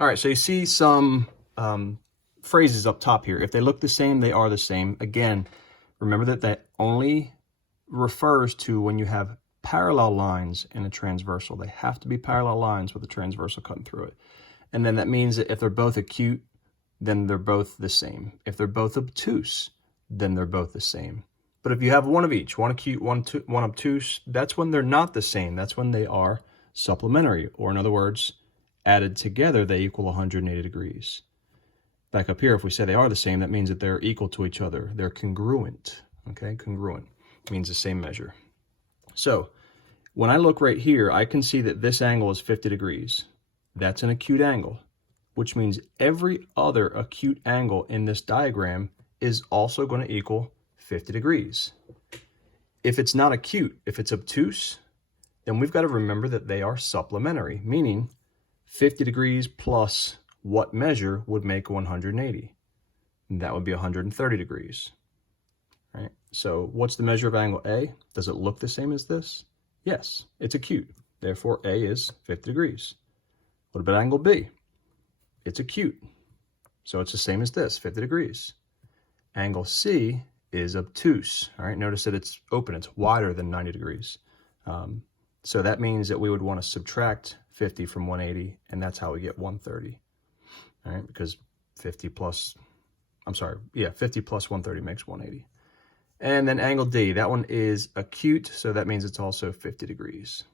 All right, so you see some phrases up top here. If they look the same, they are the same. Again, remember that that only refers to when you have parallel lines in a transversal. They have to be parallel lines with a transversal cutting through it. And then that means that if they're both acute, then they're both the same. If they're both obtuse, then they're both the same. But if you have one of each, one acute, one obtuse, that's when they're not the same. That's when they are supplementary, or in other words, added together, they equal 180 degrees. Back up here, if we say they are the same, that means that they're equal to each other. They're congruent, okay? Congruent means the same measure. So when I look right here, I can see that this angle is 50 degrees. That's an acute angle, which means every other acute angle in this diagram is also going to equal 50 degrees. If it's not acute, if it's obtuse, then we've got to remember that they are supplementary, meaning 50 degrees plus what measure would make 180? And that would be 130 degrees, right? So what's the measure of angle A? Does it look the same as this? Yes, it's acute. Therefore, A is 50 degrees. What about angle B? It's acute. So it's the same as this, 50 degrees. Angle C is obtuse, all right? Notice that it's open, it's wider than 90 degrees. So that means that we would want to subtract 50 from 180, and that's how we get 130, all right? Because 50 plus 130 makes 180. And then angle D, that one is acute, so that means it's also 50 degrees.